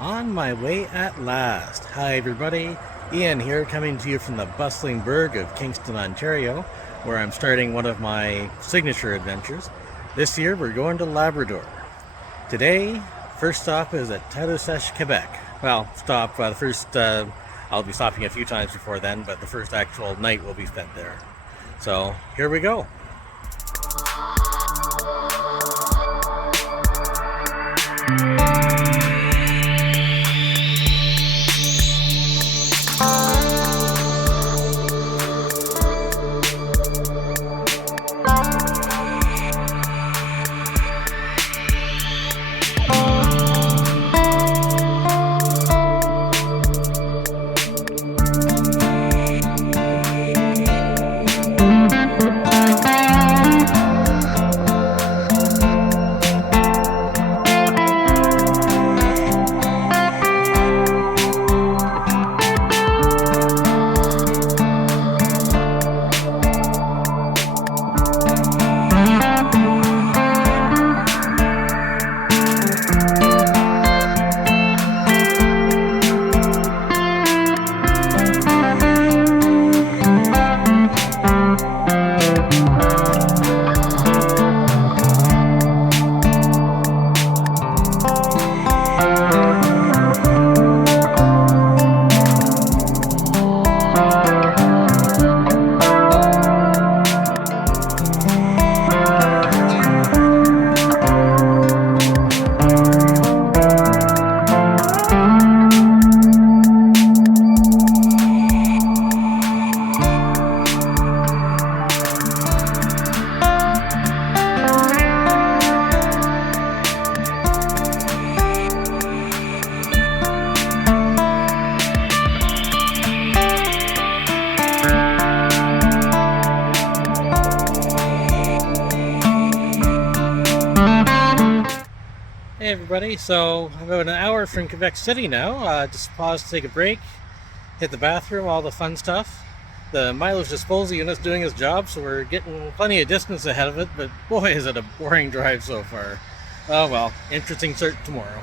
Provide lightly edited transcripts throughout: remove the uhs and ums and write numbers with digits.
On my way at last. Hi everybody, Ian here coming to you from the bustling burg of Kingston, Ontario, where I'm starting one of my signature adventures. This year we're going to Labrador. Today, first stop is at Tadoussac, Quebec. Well, I'll be stopping a few times before then, but the first actual night will be spent there. So, here we go. Hey everybody, so I'm about an hour from Quebec City now. Just paused to take a break, hit the bathroom, all the fun stuff. The mileage disposal unit's doing its job, so we're getting plenty of distance ahead of it, but boy is it a boring drive so far. Oh well, interesting start tomorrow.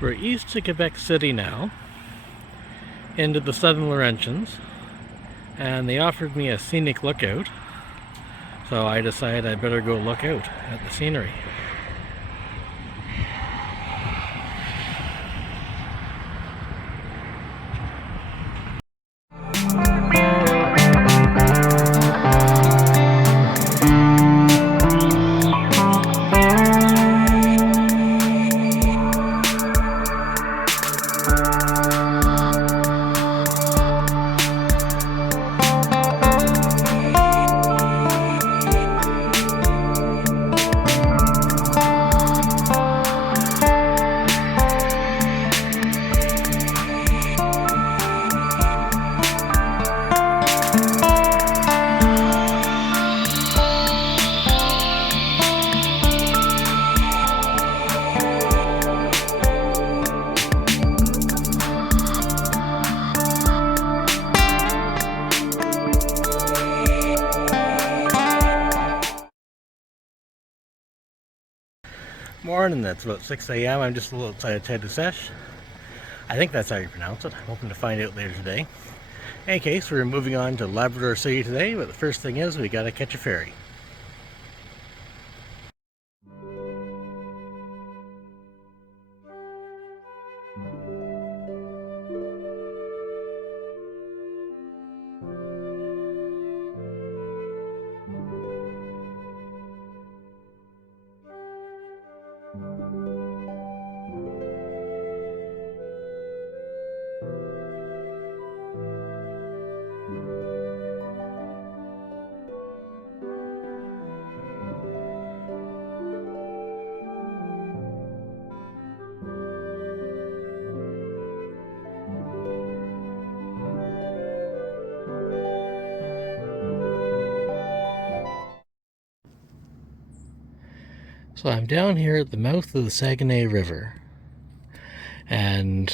We're east to Quebec City now, into the Southern Laurentians, and they offered me a scenic lookout, so I decided I better go look out at the scenery. Morning, that's about 6 a.m. I'm just a little outside of Tadoussac. I think that's how you pronounce it. I'm hoping to find out later today. In any case, we're moving on to Labrador City today, but the first thing is we gotta catch a ferry. So I'm down here at the mouth of the Saguenay River, and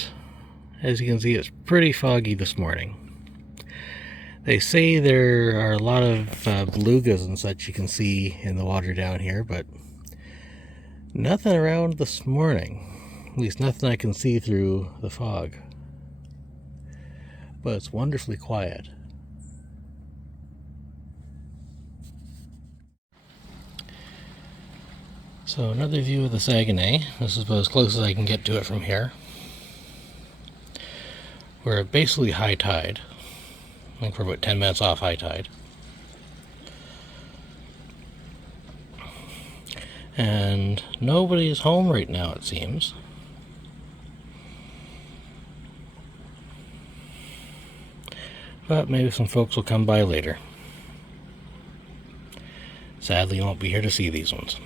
as you can see, it's pretty foggy this morning. They say there are a lot of belugas and such you can see in the water down here, but nothing around this morning. At least nothing I can see through the fog. But it's wonderfully quiet. So another view of the Saguenay. This is about as close as I can get to it from here. We're at basically high tide. I think we're about 10 minutes off high tide. And nobody is home right now, it seems. But maybe some folks will come by later. Sadly, you won't be here to see these ones.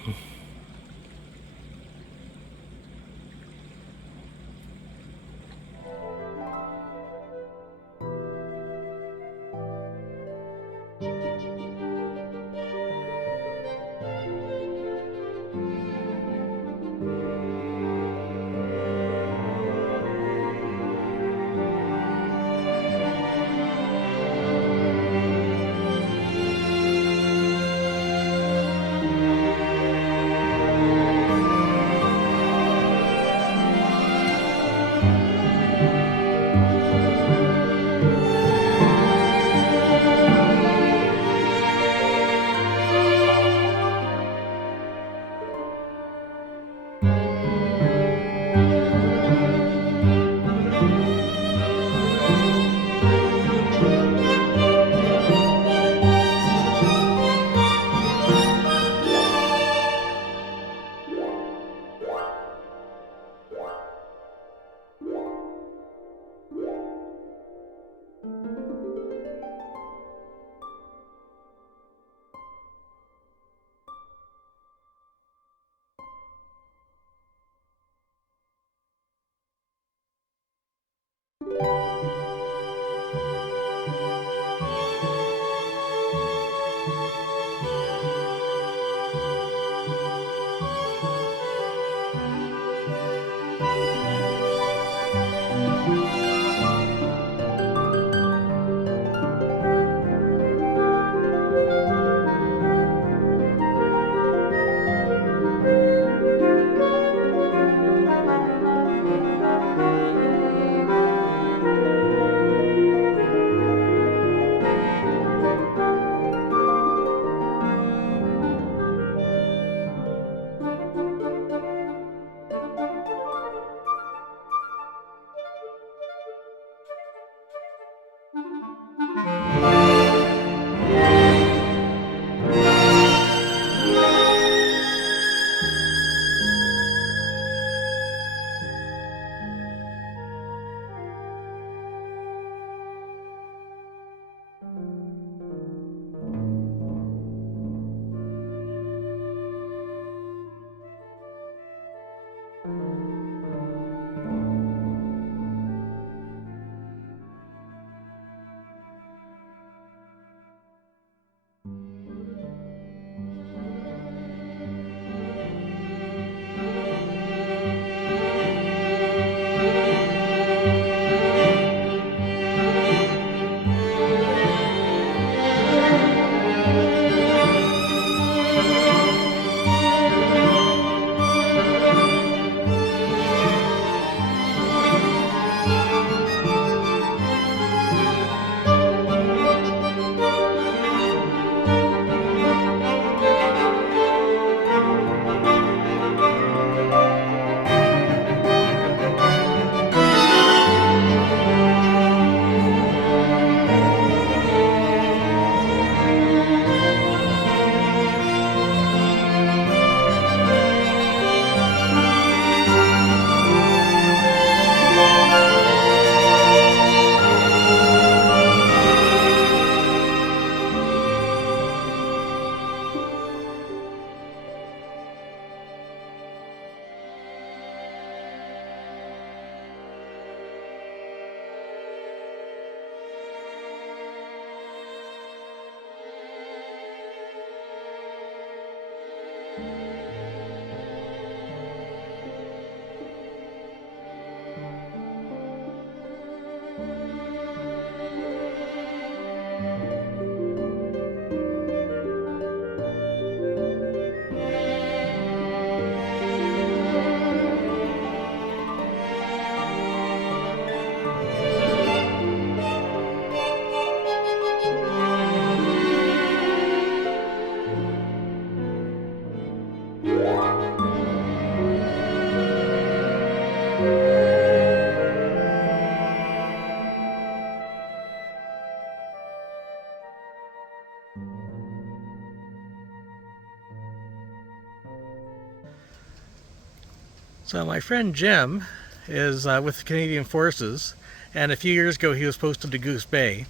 So my friend Jim is with the Canadian Forces, and a few years ago he was posted to Goose Bay.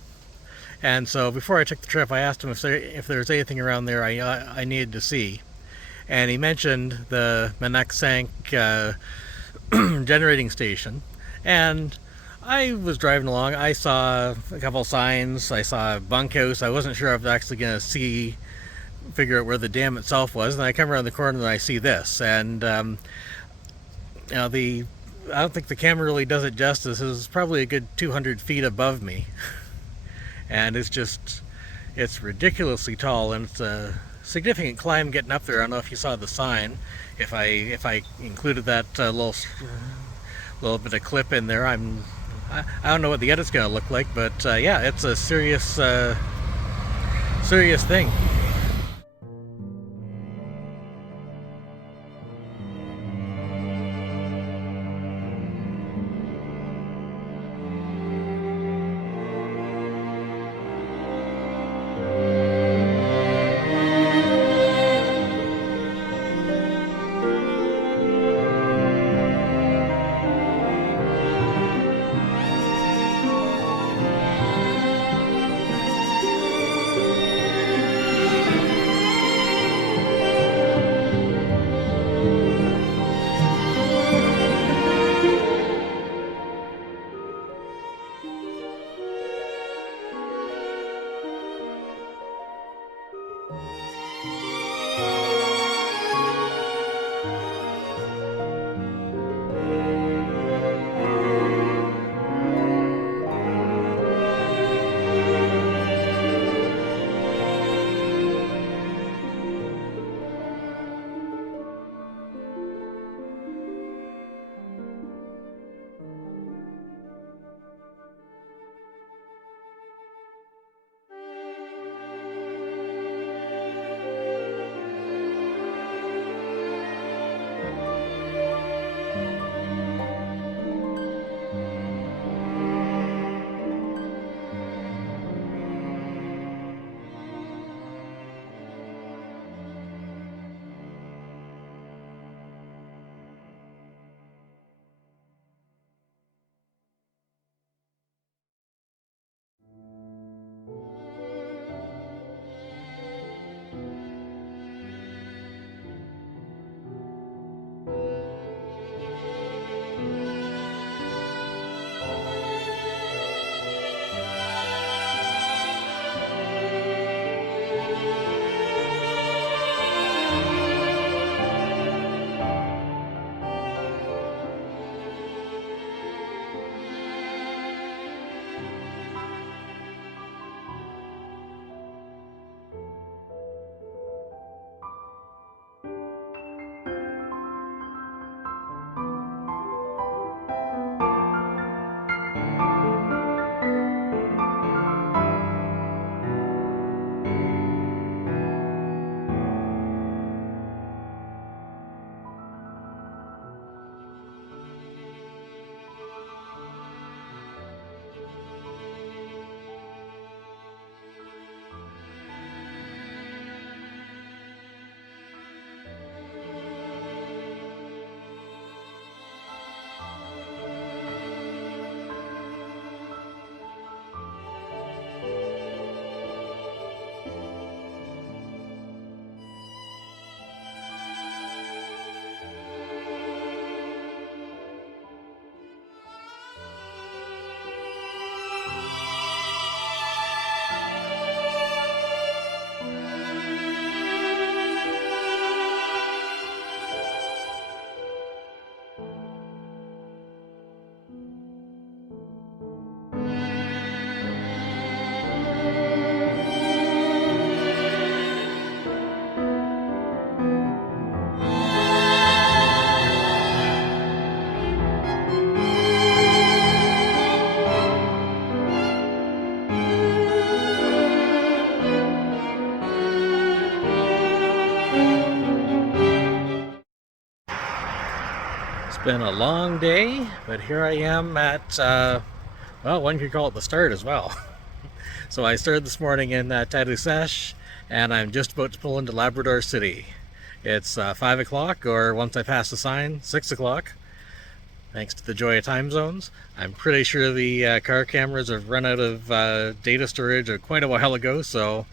And so before I took the trip, I asked him if there's anything around there I needed to see. And he mentioned the Manaksank generating station. And I was driving along. I saw a couple signs. I saw a bunkhouse. I wasn't sure if I was actually going to figure out where the dam itself was. And I come around the corner and I see this. And you know, I don't think the camera really does it justice. It's probably a good 200 feet above me. And it's ridiculously tall, and it's a significant climb getting up there. I don't know if you saw the sign. If I included that little bit of clip in there, I don't know what the edit's going to look like, but yeah, it's a serious thing. Been a long day, but here I am at, well, one could call it the start as well. So I started this morning in Tadoussac, and I'm just about to pull into Labrador City. It's 5 o'clock, or once I pass the sign, 6 o'clock. Thanks to the joy of time zones. I'm pretty sure the car cameras have run out of data storage quite a while ago, so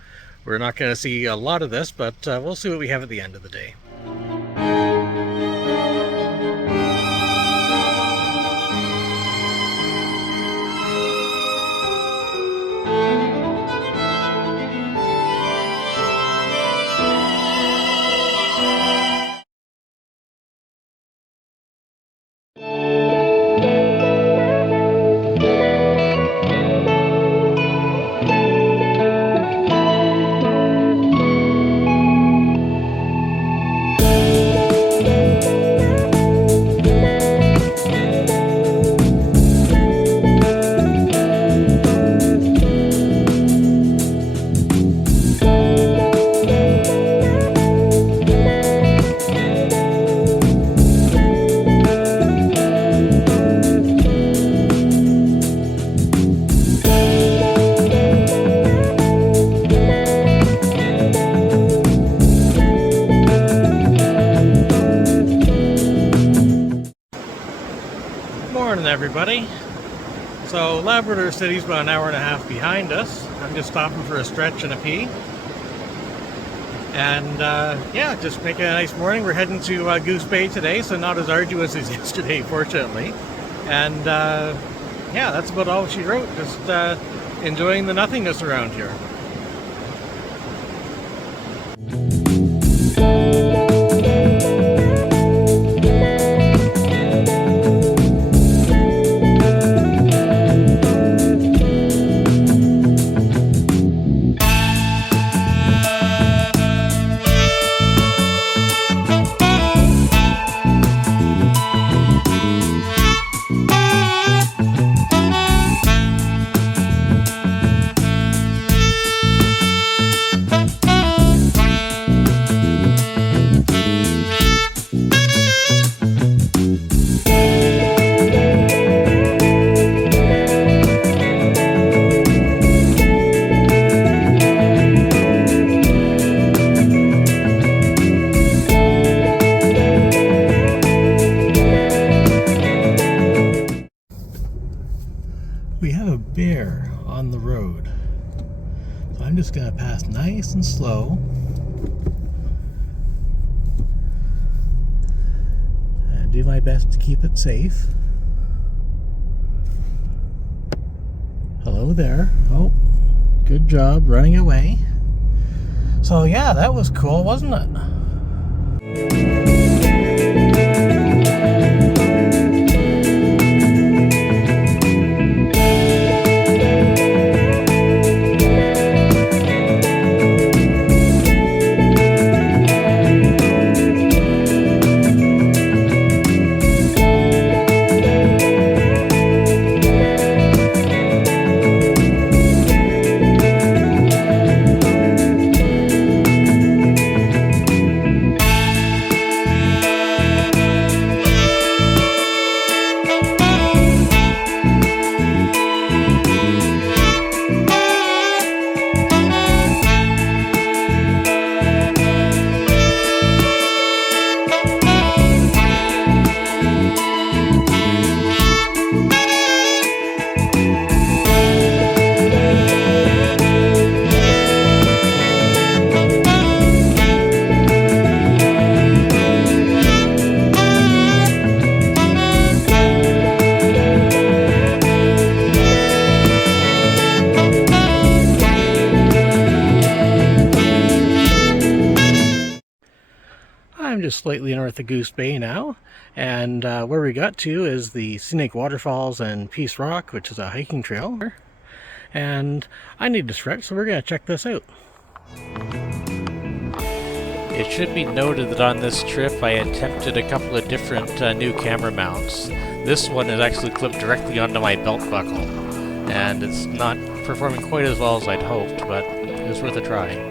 we're not going to see a lot of this, but we'll see what we have at the end of the day. Morning, everybody. So Labrador City's about an hour and a half behind us. I'm just stopping for a stretch and a pee. And yeah, just making a nice morning. We're heading to Goose Bay today, so not as arduous as yesterday, fortunately. And yeah, that's about all she wrote. Just enjoying the nothingness around here. We have a bear on the road, so I'm just gonna pass nice and slow and do my best to keep it safe. Hello there. Oh, good job running away. So yeah, that was cool, wasn't it? I'm just slightly north of Goose Bay now, and where we got to is the Scenic Waterfalls and Peace Rock, which is a hiking trail. And I need to stretch, so we're going to check this out. It should be noted that on this trip I attempted a couple of different new camera mounts. This one is actually clipped directly onto my belt buckle, and it's not performing quite as well as I'd hoped, but it was worth a try.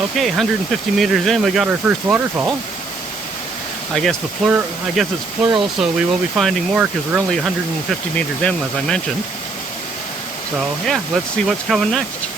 Okay, 150 meters in, we got our first waterfall. I guess it's plural, so we will be finding more because we're only 150 meters in, as I mentioned. So yeah, let's see what's coming next.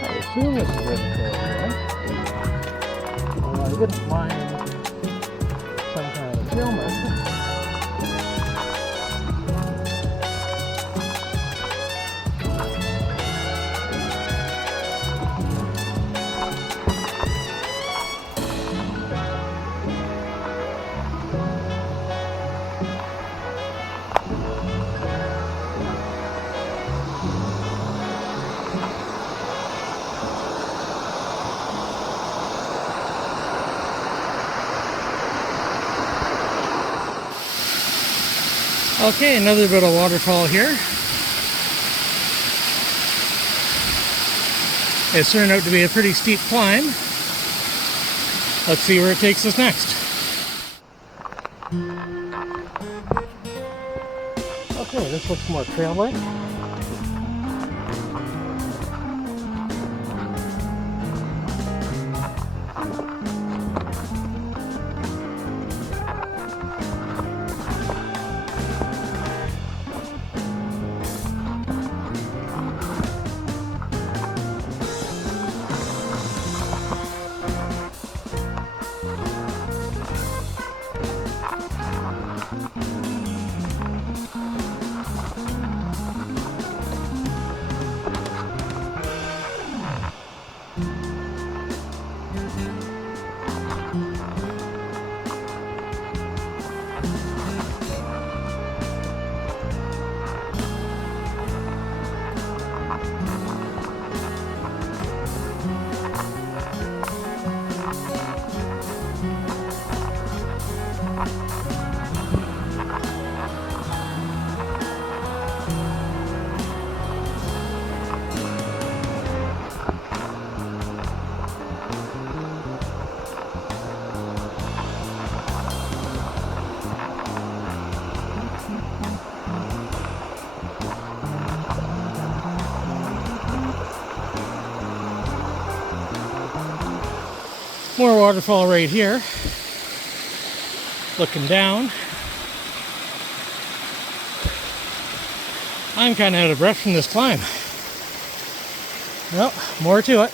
I assume this is where the trail is going. Although I wouldn't mind some kind of trail marker. Okay, another bit of waterfall here. It's turned out to be a pretty steep climb. Let's see where it takes us next. Okay, this looks more trail-like. More waterfall right here. Looking down. I'm kind of out of breath from this climb. Well, more to it.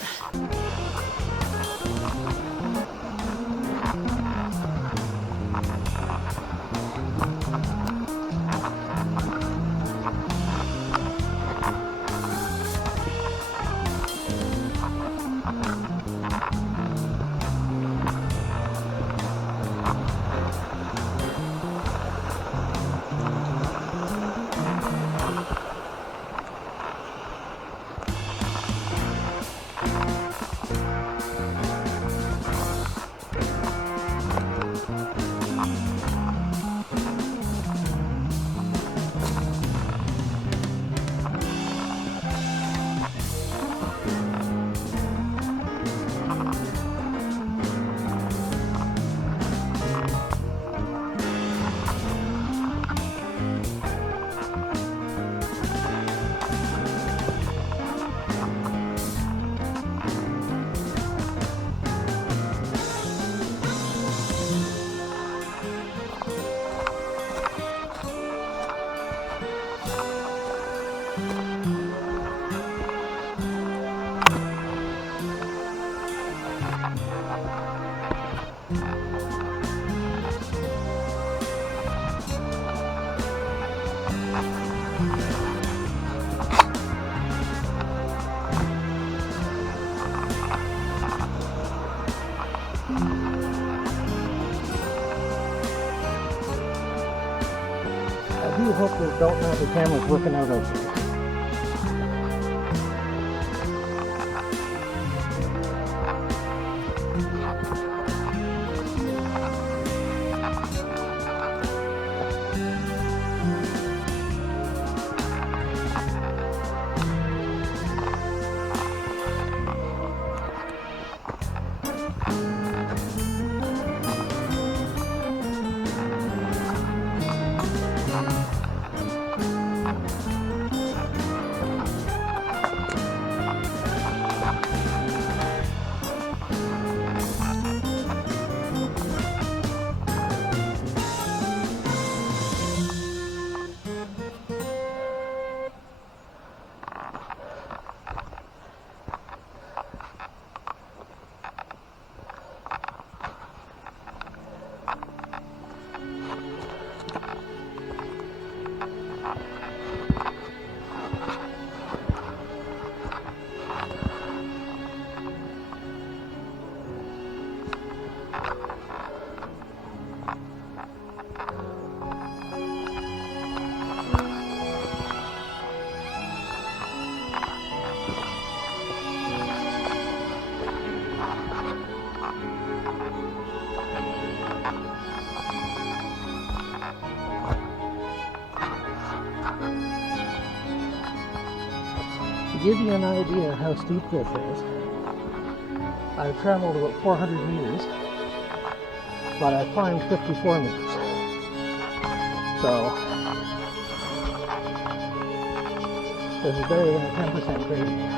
I do hope they don't have the cameras working out okay. To give you an idea of how steep this is, I've traveled about 400 meters, but I climbed 54 meters. So, this is better than a 10% gradient.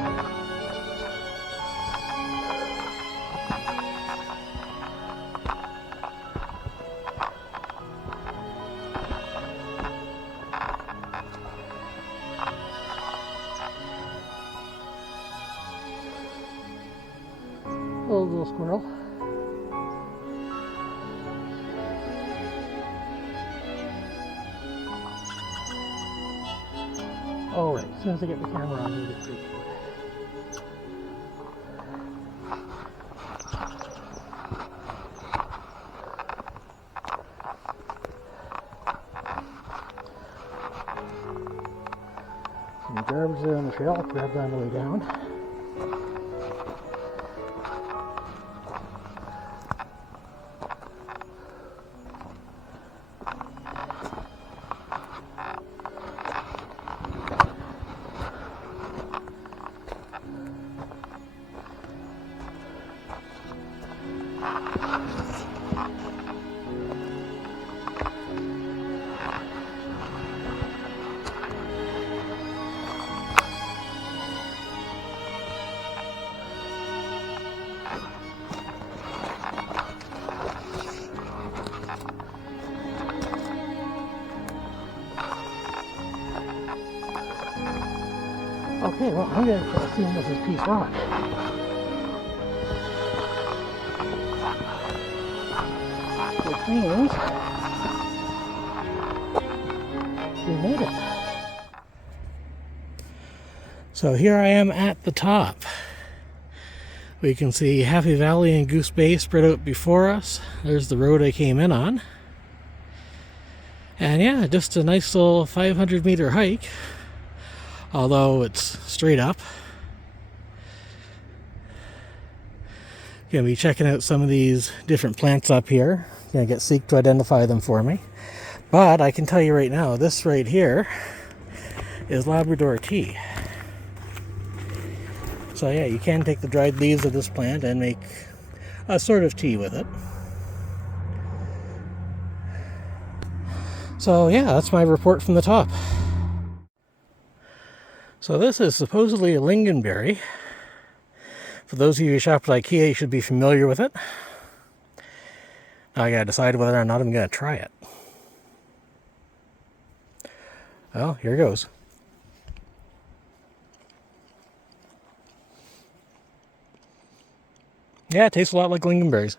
Oh, little squirrel. Alright, as soon as I get the camera on, you'll get straight to it. Some garbage there on the trail, I'll grab that on the way down. Okay, well, I'm going to assume this is Peace Rock. Which means we made it. So here I am at the top. We can see Happy Valley and Goose Bay spread out before us. There's the road I came in on. And yeah, just a nice little 500-meter hike. Although it's straight up. Gonna be checking out some of these different plants up here. Gonna get Seek to identify them for me. But I can tell you right now, this right here is Labrador tea. So yeah, you can take the dried leaves of this plant and make a sort of tea with it. So yeah, that's my report from the top. So this is supposedly a lingonberry. For those of you who shop at IKEA, you should be familiar with it. Now I gotta decide whether or not I'm gonna try it. Well, here goes. Yeah, it tastes a lot like lingonberries.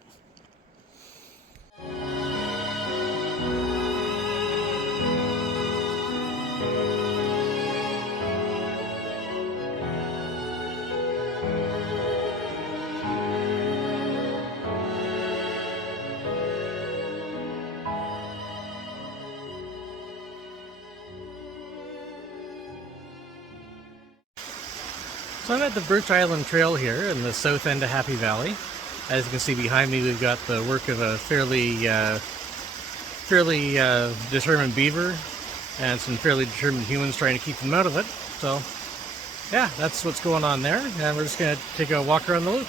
So I'm at the Birch Island Trail here in the south end of Happy Valley. As you can see behind me, we've got the work of a fairly determined beaver and some fairly determined humans trying to keep them out of it. So yeah, that's what's going on there, and we're just going to take a walk around the loop.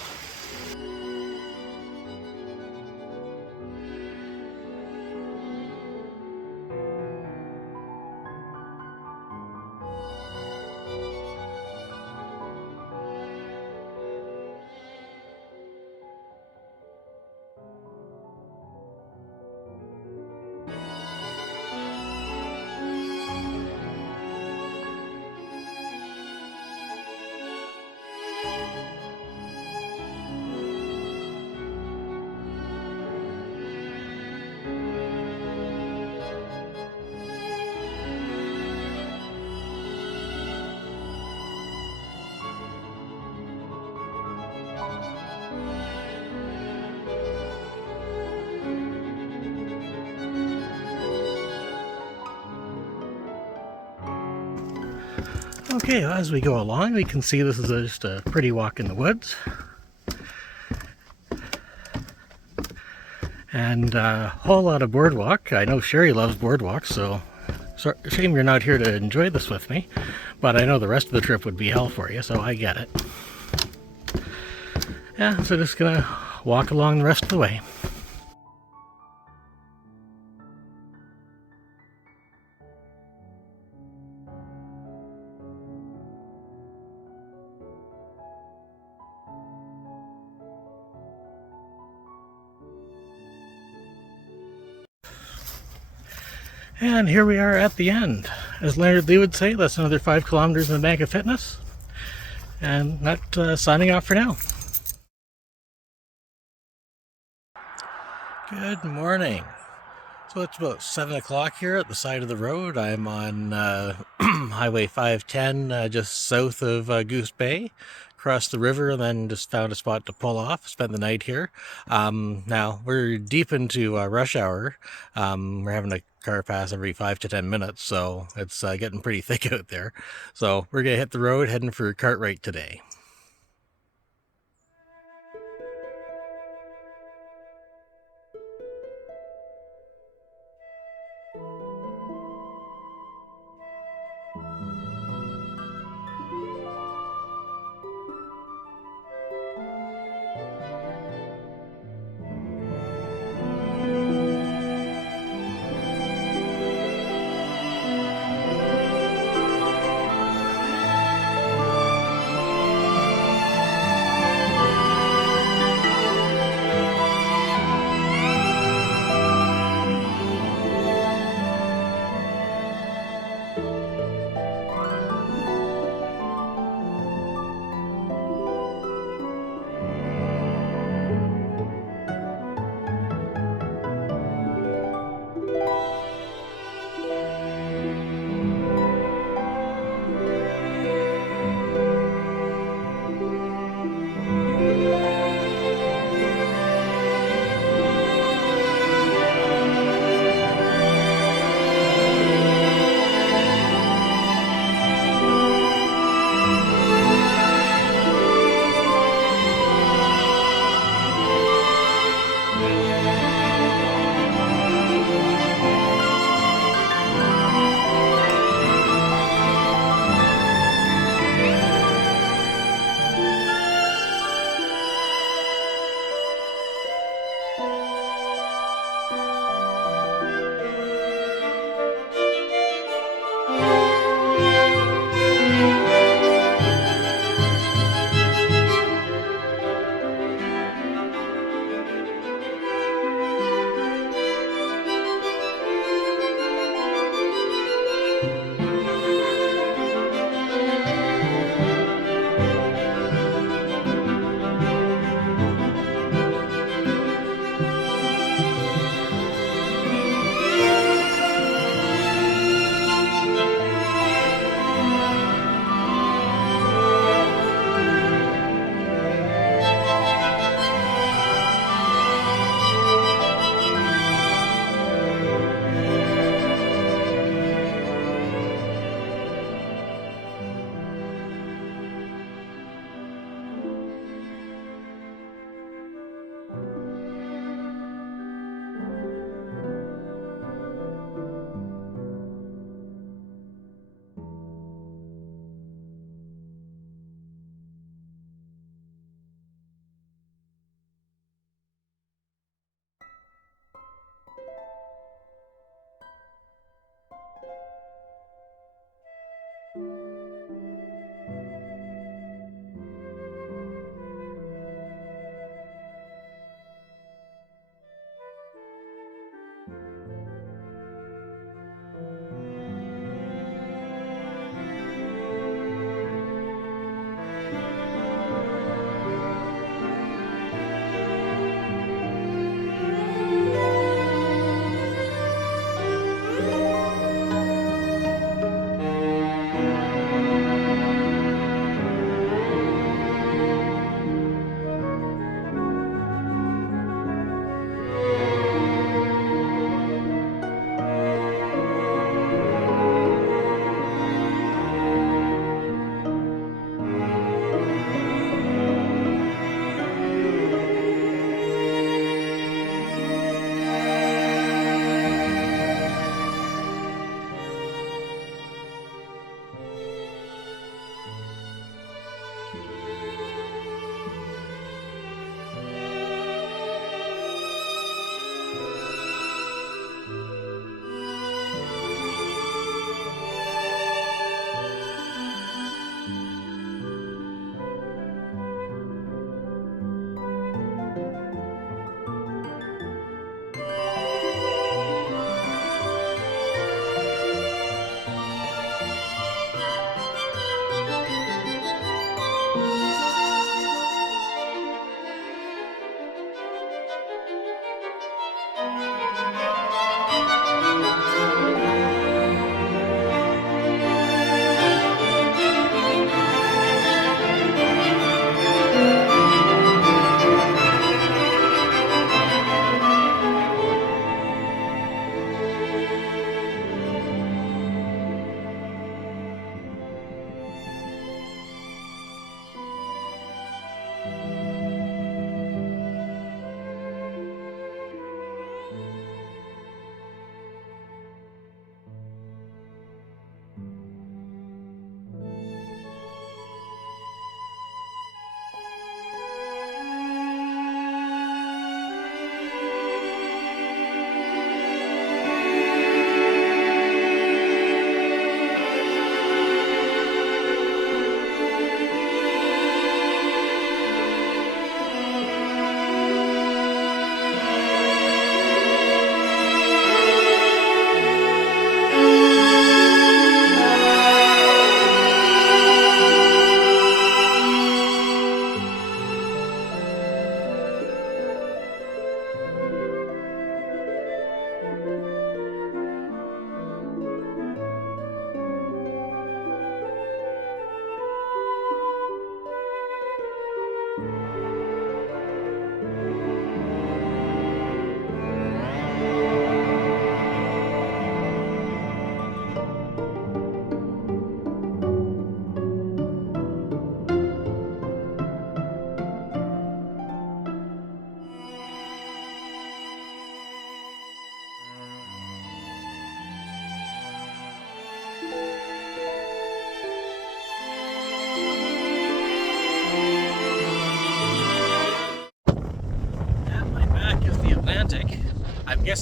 Okay, well, as we go along, we can see this is just a pretty walk in the woods. And a whole lot of boardwalk. I know Sherry loves boardwalks, so shame you're not here to enjoy this with me. But I know the rest of the trip would be hell for you, so I get it. Yeah, so just gonna walk along the rest of the way. And here we are at the end. As Leonard Lee would say, that's another 5 kilometers in the bank of fitness. And that signing off for now. Good morning. So it's about 7 o'clock here at the side of the road. I'm on Highway 510 just south of Goose Bay. Crossed the river and then just found a spot to pull off, spent the night here. Now we're deep into rush hour. We're having a car pass every 5 to 10 minutes, so it's getting pretty thick out there. So we're gonna hit the road, heading for Cartwright today.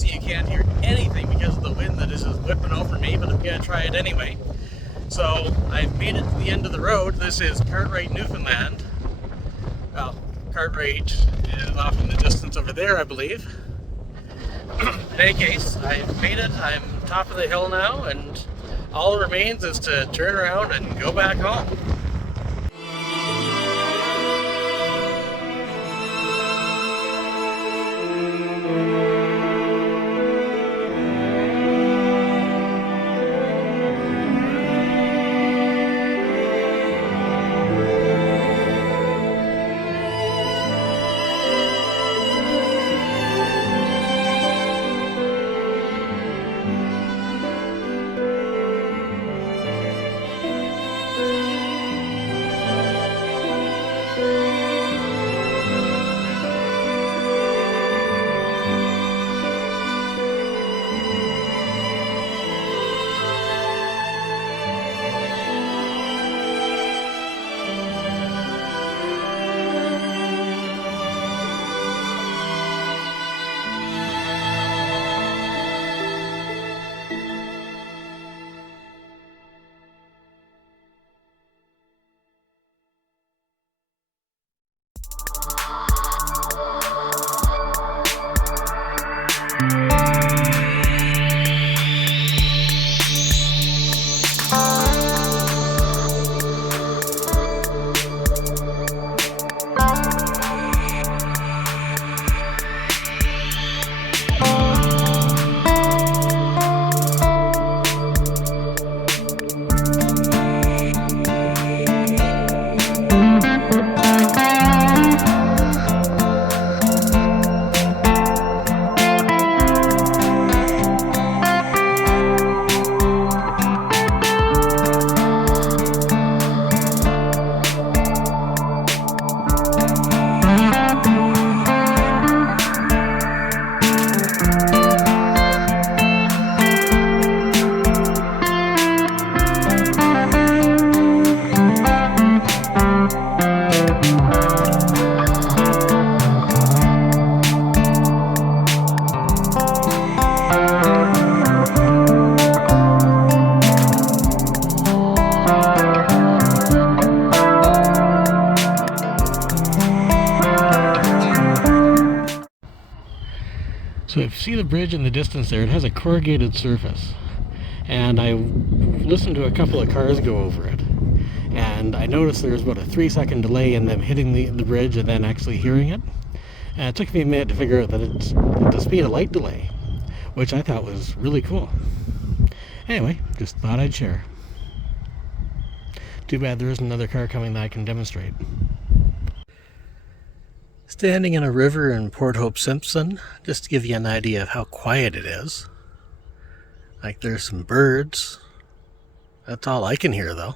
obviously you can't hear anything because of the wind that is just whipping over me, but I'm going to try it anyway. So I've made it to the end of the road. This is Cartwright, Newfoundland. Well, Cartwright is off in the distance over there, I believe. In any case, I've made it. I'm top of the hill now, and all that remains is to turn around and go back home. So if you see the bridge in the distance there, it has a corrugated surface. And I listened to a couple of cars go over it. And I noticed there's about a 3-second delay in them hitting the bridge and then actually hearing it. And it took me a minute to figure out that it's the speed of light delay, which I thought was really cool. Anyway, just thought I'd share. Too bad there isn't another car coming that I can demonstrate. Standing in a river in Port Hope Simpson, just to give you an idea of how quiet it is. Like there's some birds. That's all I can hear though.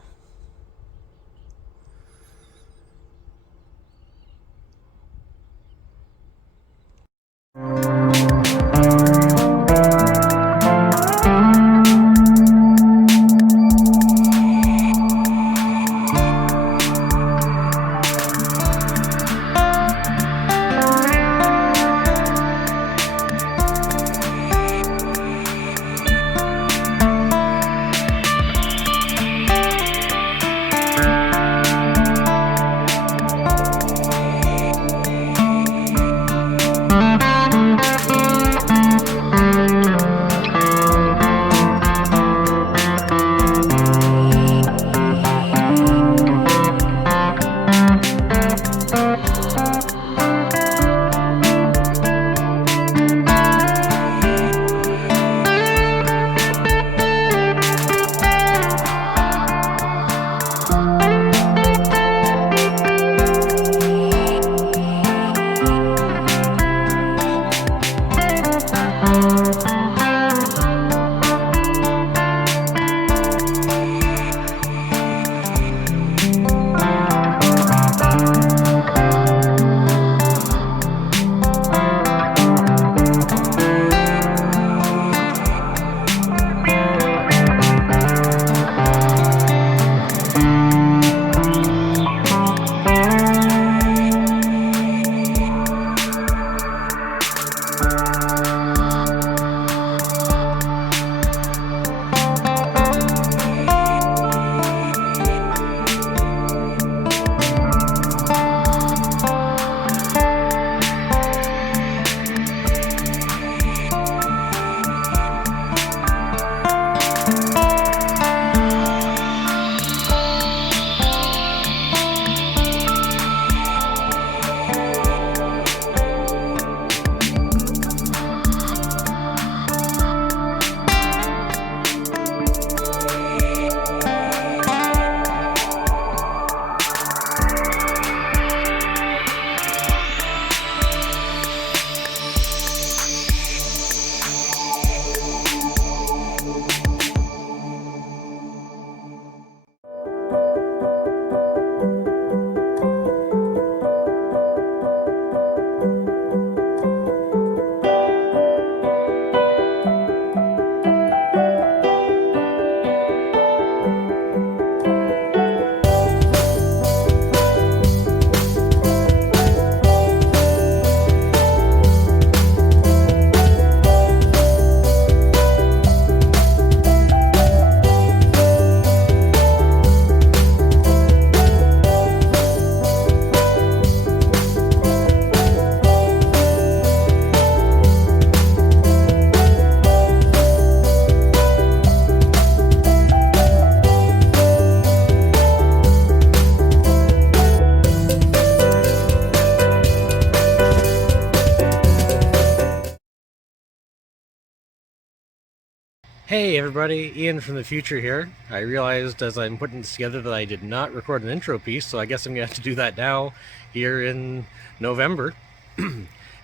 Hey everybody, Ian from the future here. I realized as I'm putting this together that I did not record an intro piece, so I guess I'm going to have to do that now here in November.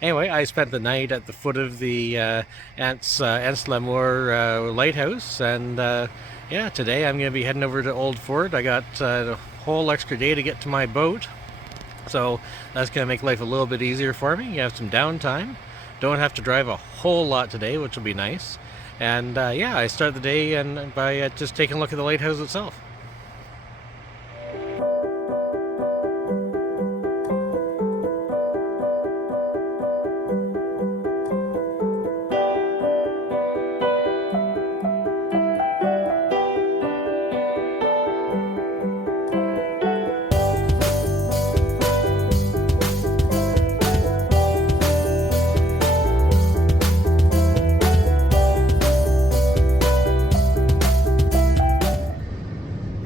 Anyway, I spent the night at the foot of the Anse Lamour lighthouse, and yeah, today I'm going to be heading over to Old Fort. I got a whole extra day to get to my boat, so that's going to make life a little bit easier for me. You have some downtime. Don't have to drive a whole lot today, which will be nice. And yeah, I start the day by just taking a look at the lighthouse itself.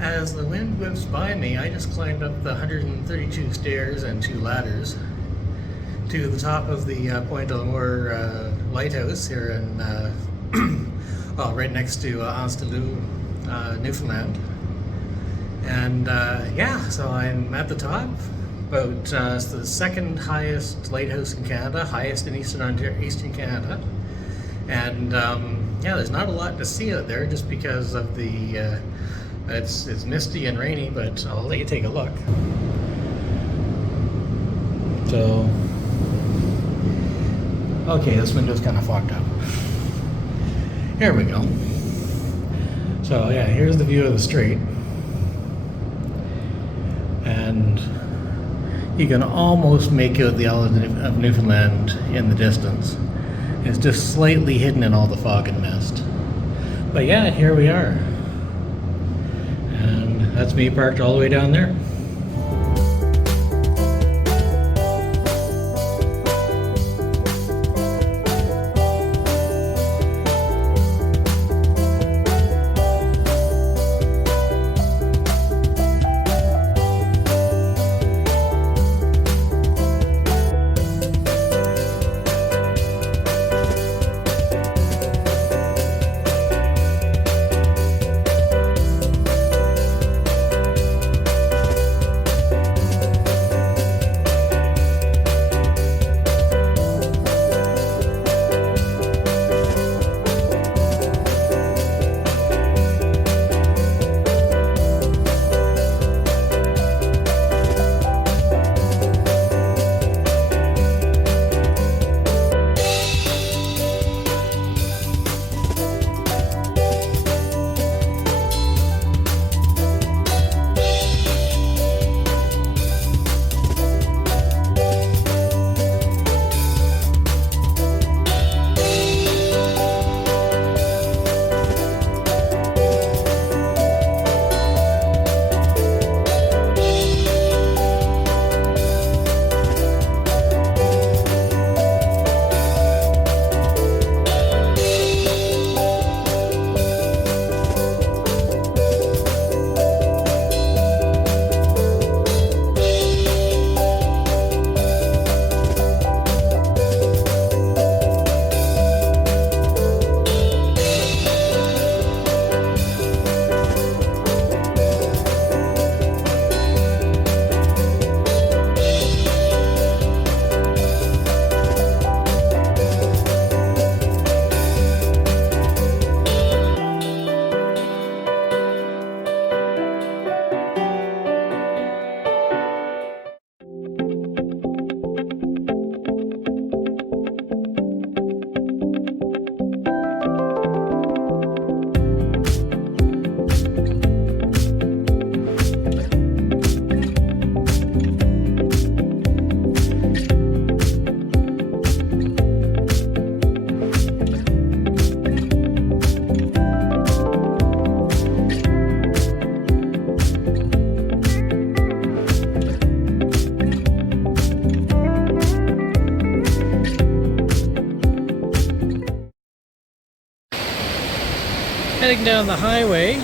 As the wind whips by me, I just climbed up the 132 stairs and 2 ladders to the top of the Point de l'Amour lighthouse here in, well, right next to Anse Newfoundland. And yeah, so I'm at the top, about it's the second highest lighthouse in Canada, highest in Eastern Canada. And yeah, there's not a lot to see out there just because of the it's misty and rainy, but I'll let you take a look. So, okay, this window's kind of fogged up. Here we go. So yeah, here's the view of the strait. And you can almost make out the island of Newfoundland in the distance. It's just slightly hidden in all the fog and mist. But yeah, here we are. And that's me parked all the way down there. Heading down the highway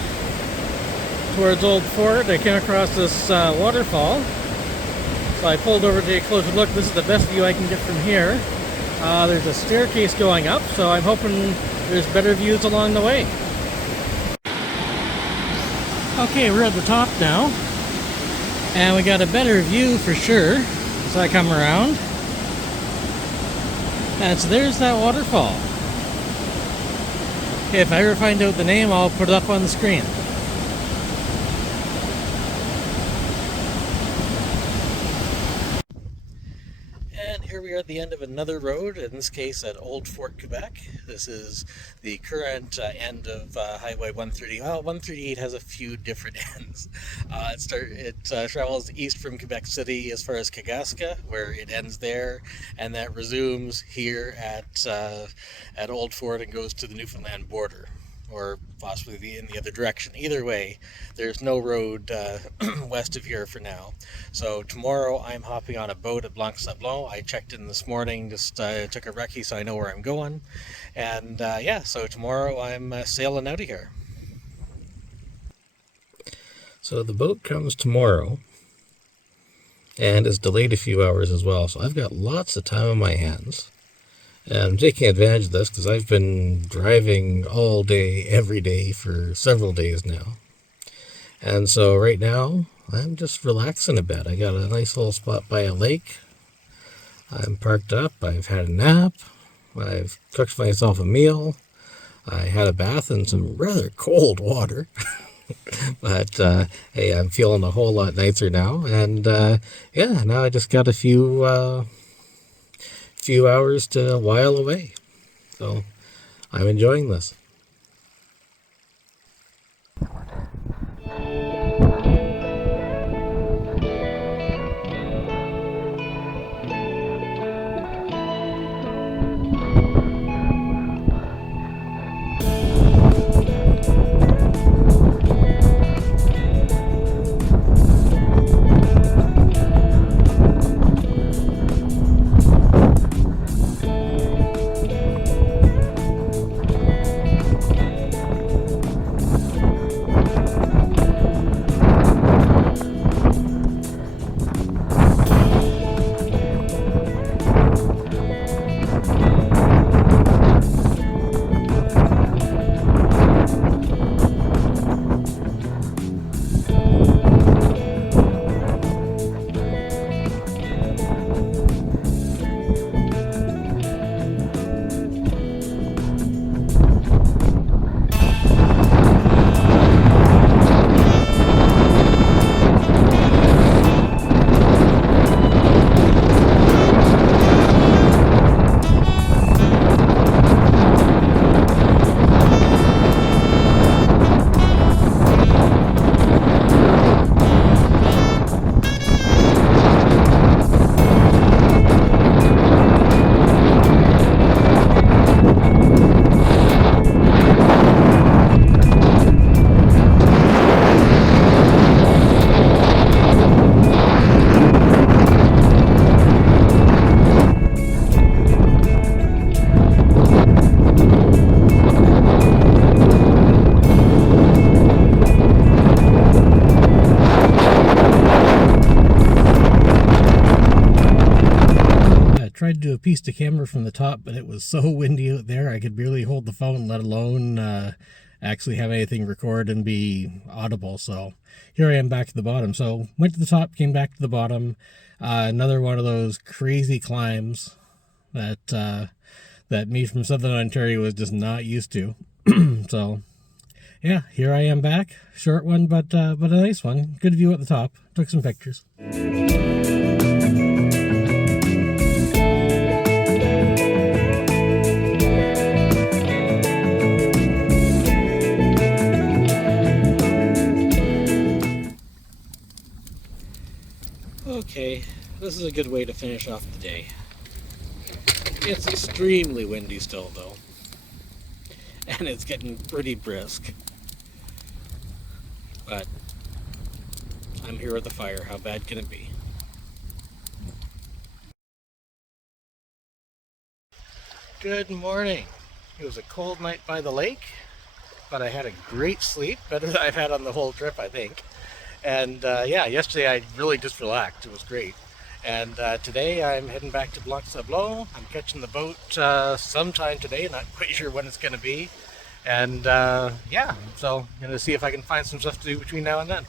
towards Old Fort, I came across this waterfall. So I pulled over to take a closer look. This is the best view I can get from here. There's a staircase going up, so I'm hoping there's better views along the way. Okay, we're at the top now, and we got a better view for sure as I come around. And so there's that waterfall. Okay, if I ever find out the name, I'll put it up on the screen. And here we are at the end of another road, in this case at Old Fort, Quebec. This is the current end of Highway 130. Well, 138 has a few different ends. It travels east from Quebec City as far as Kagaska, where it ends there, and that resumes here at Old Fort and goes to the Newfoundland border, or possibly in the other direction. Either way, there's no road west of here for now. So tomorrow I'm hopping on a boat at Blanc-Sablon. I checked in this morning, just took a recce so I know where I'm going. And yeah, so tomorrow I'm sailing out of here. So the boat comes tomorrow and is delayed a few hours as well. So I've got lots of time on my hands. And I'm taking advantage of this because I've been driving all day, every day for several days now. And so right now, I'm just relaxing a bit. I got a nice little spot by a lake. I'm parked up. I've had a nap. I've cooked myself a meal. I had a bath in some rather cold water. But hey, I'm feeling a whole lot nicer now. And yeah, now I just got a few hours to while away. So I'm enjoying this. Tried to do a piece to camera from the top, but it was so windy out there I could barely hold the phone, let alone actually have anything record and be audible. So here I am back to the bottom. So went to the top, came back to the bottom. Another one of those crazy climbs that me from Southern Ontario was just not used to. So yeah, here I am back. Short one, but a nice one. Good view at the top. Took some pictures. Okay, this is a good way to finish off the day. It's extremely windy still though, and it's getting pretty brisk. But I'm here at the fire, how bad can it be? Good morning. It was a cold night by the lake, but I had a great sleep, better than I've had on the whole trip, I think. And yeah, yesterday I really just relaxed. It was great. And today I'm heading back to Blanc-Sablon. I'm catching the boat sometime today, not quite sure when it's going to be. And yeah, so I'm gonna see if I can find some stuff to do between now and then.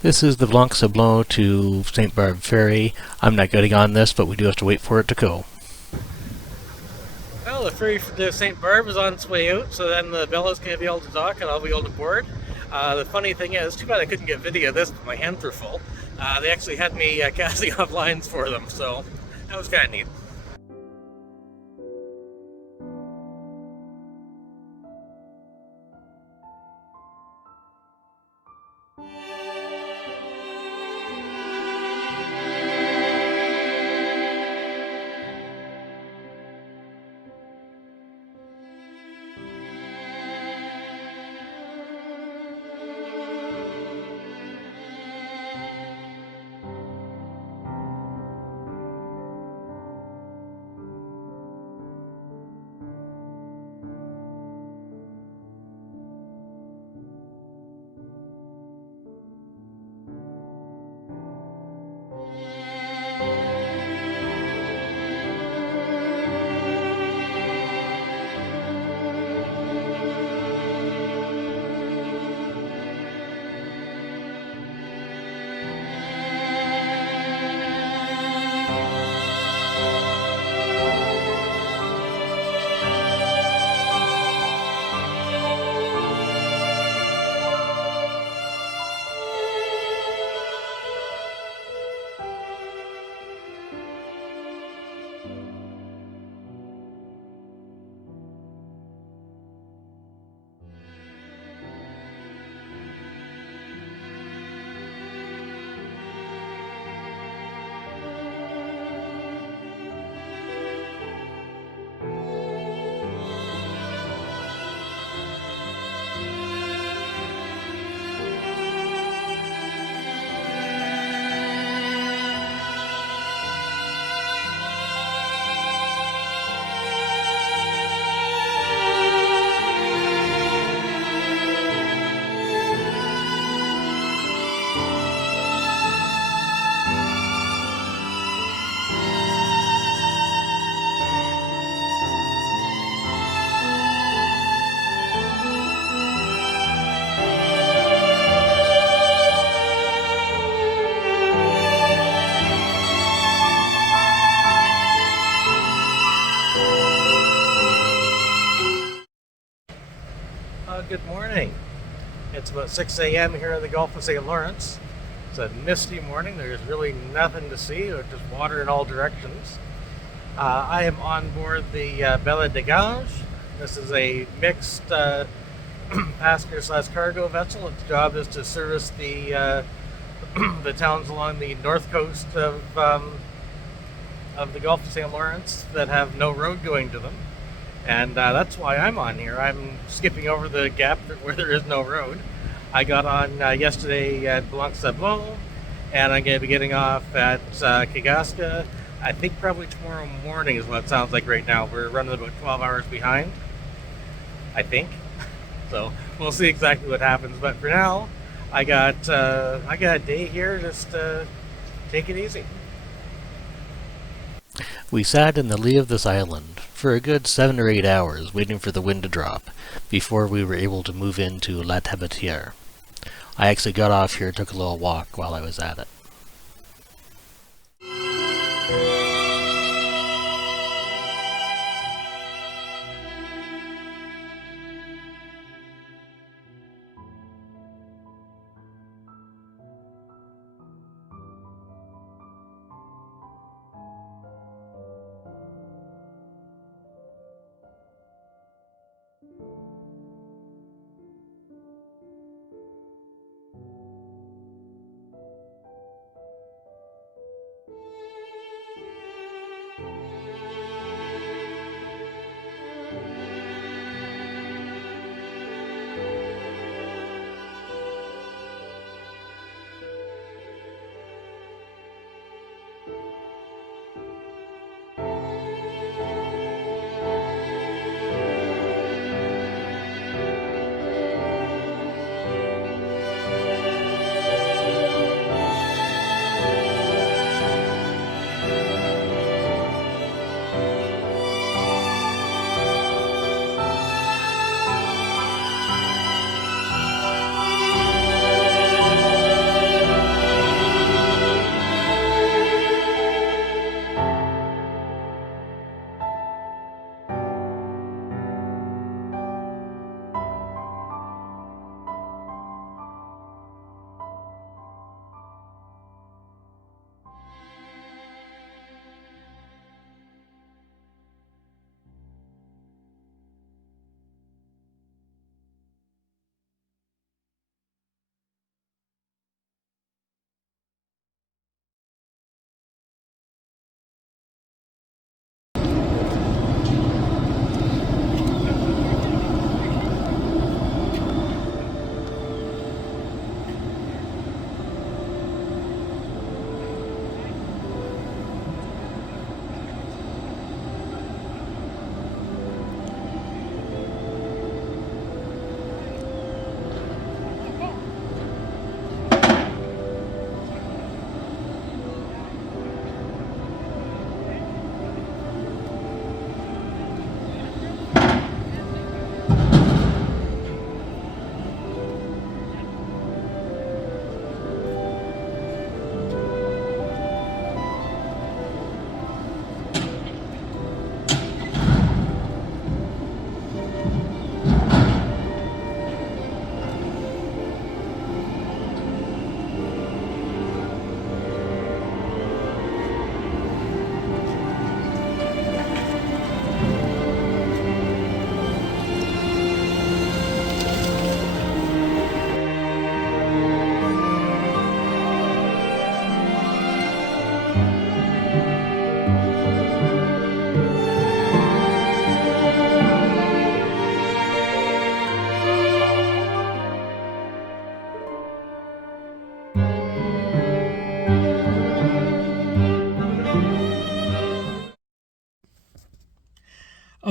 This is the Blanc-Sablon to St. Barbe Ferry. I'm not getting on this, but we do have to wait for it to go. Well, the ferry to St. Barbe is on its way out, so then the Bella's going to be able to dock and I'll be able to board. The funny thing is, too bad I couldn't get video of this, but my hands were full. They actually had me casting off lines for them, so that was kind of neat. Good morning. It's about 6 a.m. here in the Gulf of St. Lawrence. It's a misty morning. There's really nothing to see, or just water in all directions. I am on board the Bella de Gauge. This is a mixed passenger/cargo vessel. Its job is to service the the towns along the north coast of the Gulf of St. Lawrence that have no road going to them. And that's why I'm on here. I'm skipping over the gap where there is no road. I got on yesterday at Blanc-Sablon, and I'm going to be getting off at Kagaska. I think probably tomorrow morning is what it sounds like right now. We're running about 12 hours behind, I think. So we'll see exactly what happens. But for now, I got a day here. Just take it easy. We sat in the lee of this island for a good 7 or 8 hours waiting for the wind to drop before we were able to move into La Tabatière. I actually got off here and took a little walk while I was at it.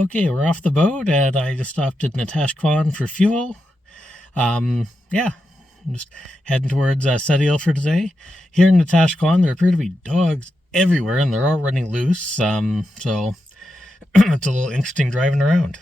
Okay, we're off the boat, and I just stopped at Natashquan for fuel. Yeah, I'm just heading towards Setiel for today. Here in Natashquan, there appear to be dogs everywhere, and they're all running loose. So it's a little interesting driving around.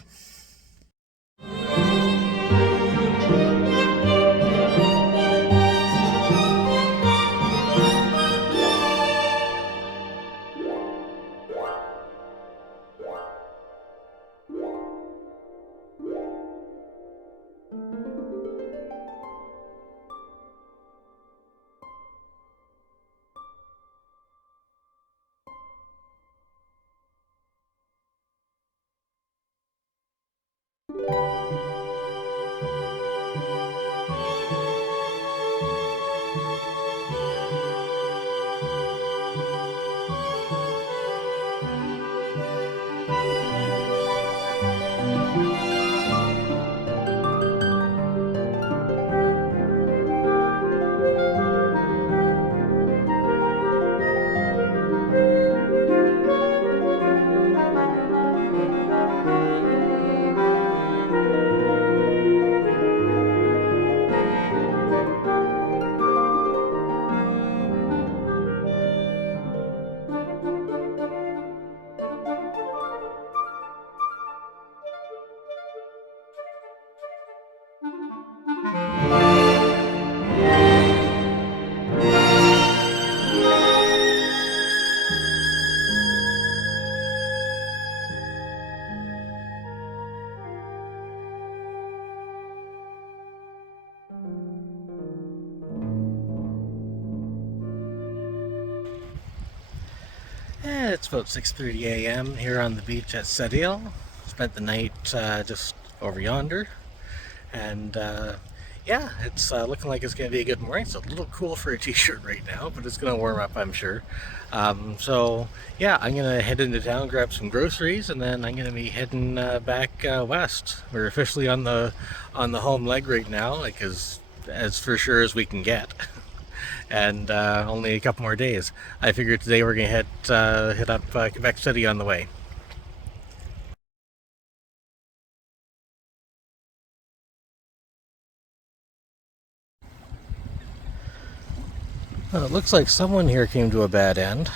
It's about 6:30 a.m. here on the beach at Setiel. Spent the night just over yonder, and yeah, it's looking like it's going to be a good morning. It's a little cool for a t-shirt right now, but it's going to warm up, I'm sure. So yeah, I'm going to head into town, grab some groceries, and then I'm going to be heading back west. We're officially on the home leg right now, like as for sure as we can get. And only a couple more days. I figured today we're gonna hit up Quebec City on the way. Well, it looks like someone here came to a bad end.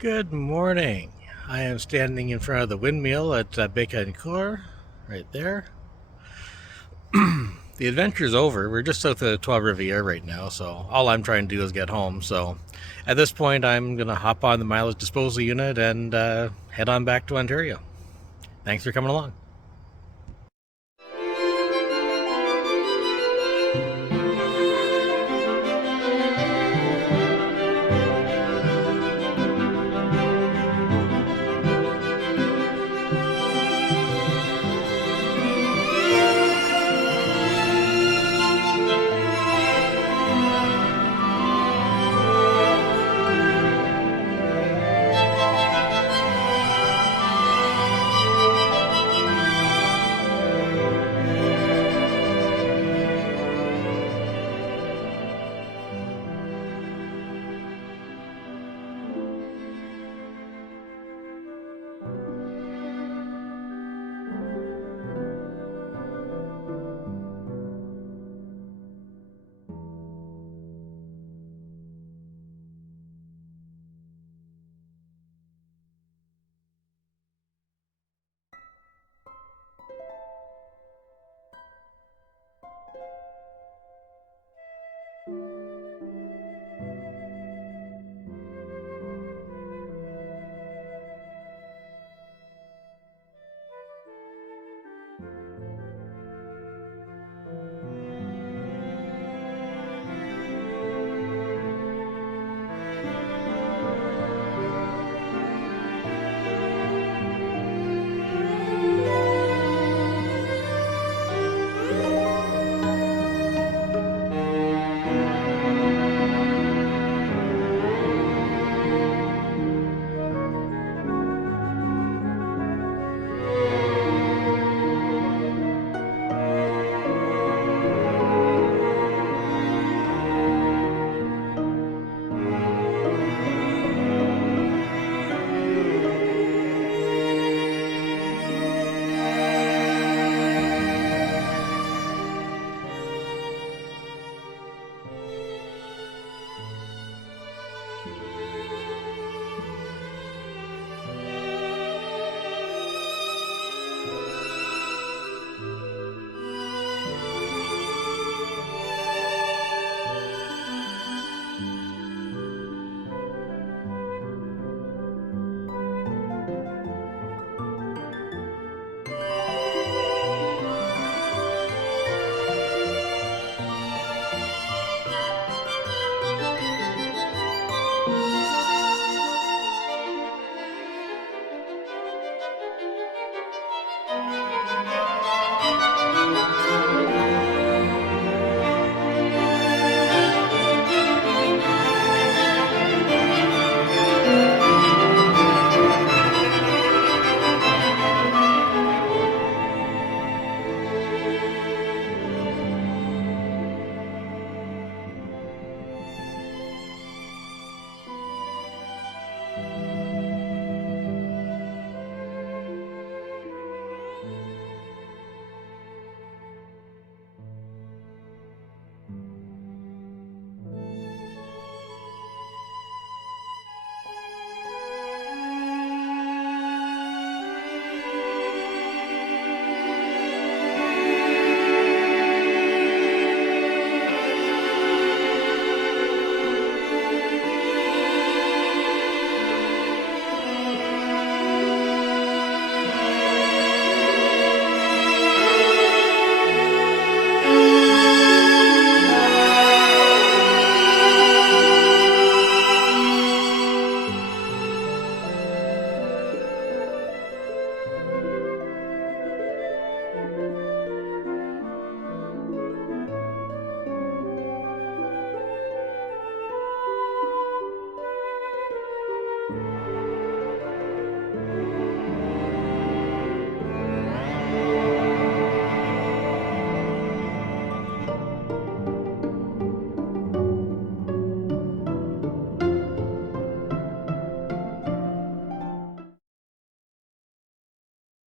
Good morning. I am standing in front of the windmill at Bécancour, right there. The adventure's over. We're just south of Trois Rivières right now, so all I'm trying to do is get home. So at this point, I'm going to hop on the mileage disposal unit and head on back to Ontario. Thanks for coming along.